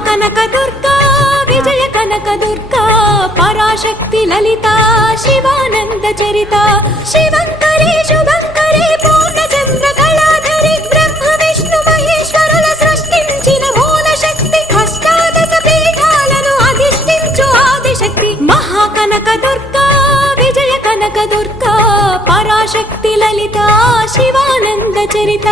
మహాకనక దుర్గా విజయ కనక దుర్గా పరాశక్తి లలిత శివానంద చరిత శివంకరి శుభంకరి పూర్ణచంద్ర కళాధరి బ్రహ్మ విష్ణు మహేశ్వరుల సృష్టించిన మూల శక్తి అష్టాదశ పీఠాలను అధిష్ఠించు ఆదిశక్తి మహాకనక దుర్గా విజయ కనక దుర్గా పరాశక్తి లలిత శివానంద చరిత